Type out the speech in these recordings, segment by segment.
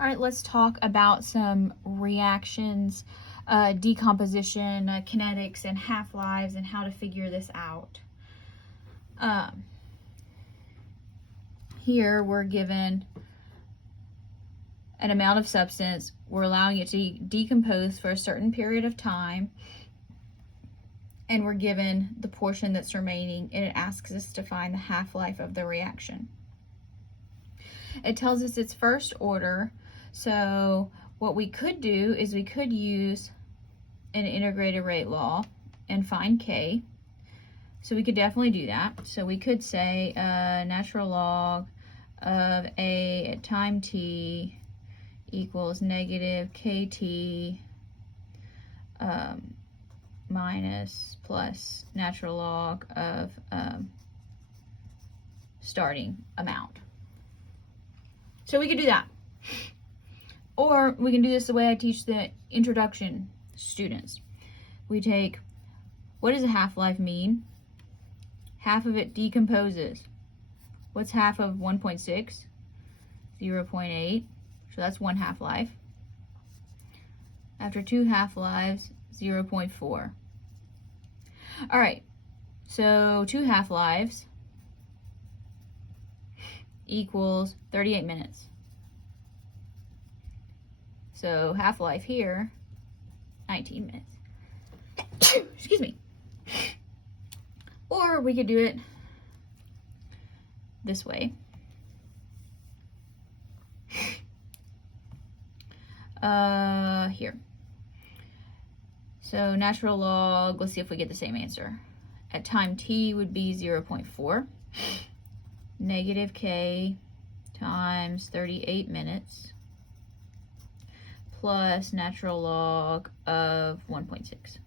All right, let's talk about some reactions, decomposition, kinetics, and half-lives, and how to figure this out. Here we're given an amount of substance. We're allowing it to decompose for a certain period of time, and we're given the portion that's remaining, and it asks us to find the half-life of the reaction. It tells us it's first order, so what we could do is we could use an integrated rate law and find K. So we could definitely do that. So we could say natural log of A at time t equals negative KT minus plus natural log of starting amount. So we could do that. Or we can do this the way I teach the introduction students. We take, what does a half-life mean? Half of it decomposes. What's half of 1.6? 0.8. So that's one half-life. After two half-lives, 0.4. All right, so two half-lives equals 38 minutes. So half-life here, 19 minutes. Excuse me. Or we could do it this way. Here. So natural log, let's see if we get the same answer. At time t would be 0.4. Negative K times 38 minutes plus natural log of 1.6.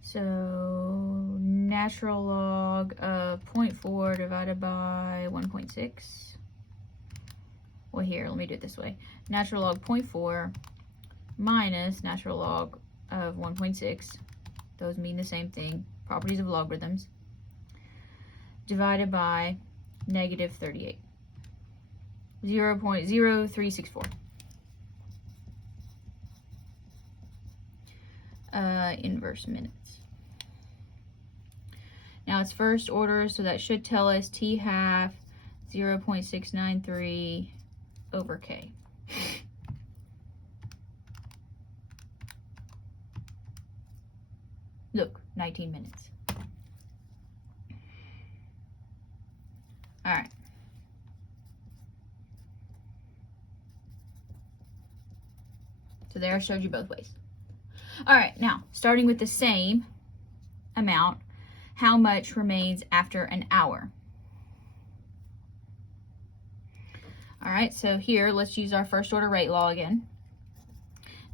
So natural log of 0.4 divided by 1.6. Well, here, let me do it this way. Natural log 0.4 minus natural log of 1.6. Those mean the same thing. Properties of logarithms. Divided by negative 38. 0.0364. Inverse minutes. Now it's first order, so that should tell us t half 0.693 over K. Look, 19 minutes. All right. So there I showed you both ways. All right, now, starting with the same amount, how much remains after an hour? All right, so here, let's use our first order rate law again.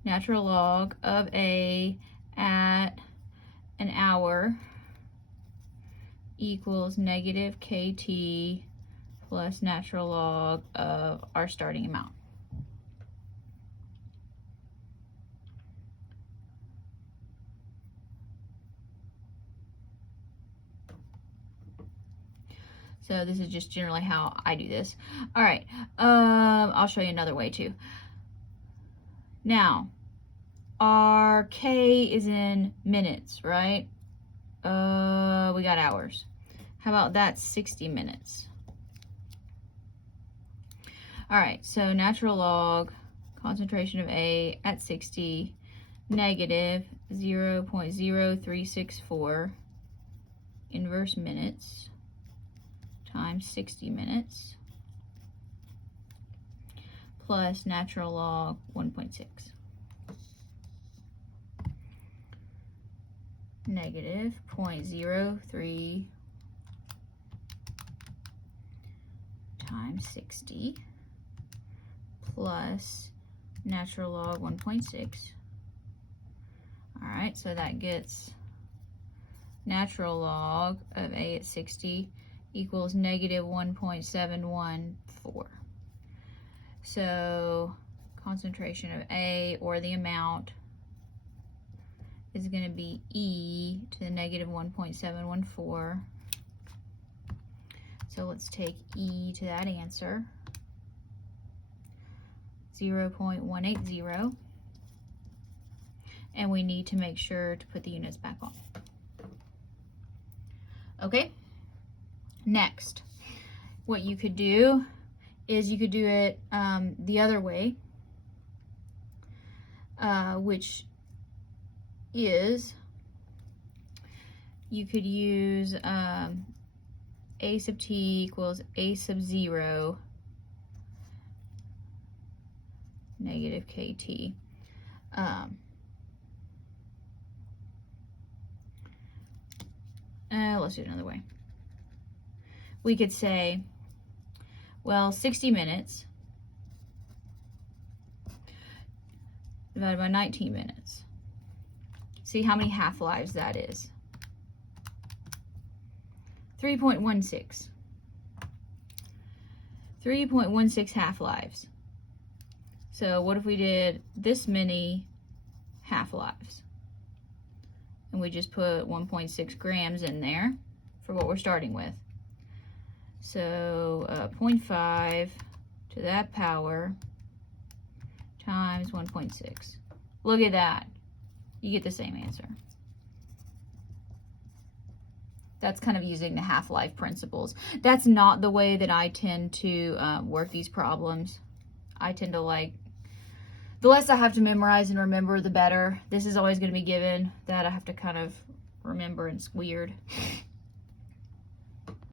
Natural log of A at an hour equals negative KT plus natural log of our starting amount. So this is just generally how I do this. All right, I'll show you another way too. Now, our K is in minutes, right? We got hours. How about that 60 minutes? All right, so natural log, concentration of A at 60, negative 0.0364 inverse minutes times 60 minutes plus natural log 1.6. Negative 0.03 times 60 plus natural log 1.6. All right, so that gets natural log of A at 60 equals negative 1.714. So concentration of A, or the amount, is going to be E to the negative 1.714 So let's take e to that answer. 0.180. And we need to make sure to put the units back on. Okay, next, what you could do is you could do it the other way, which is you could use a sub t equals a sub 0 negative kt. Let's do it another way. We could say, well, 60 minutes divided by 19 minutes. See how many half-lives that is. 3.16. 3.16 half-lives. So what if we did this many half-lives? And we just put 1.6 grams in there for what we're starting with. So 0.5 to that power times 1.6. Look at that. You get the same answer. That's kind of using the half-life principles. That's not the way that I tend to work these problems. I tend to like, the less I have to memorize and remember, the better. This is always going to be given. That I have to kind of remember, and it's weird.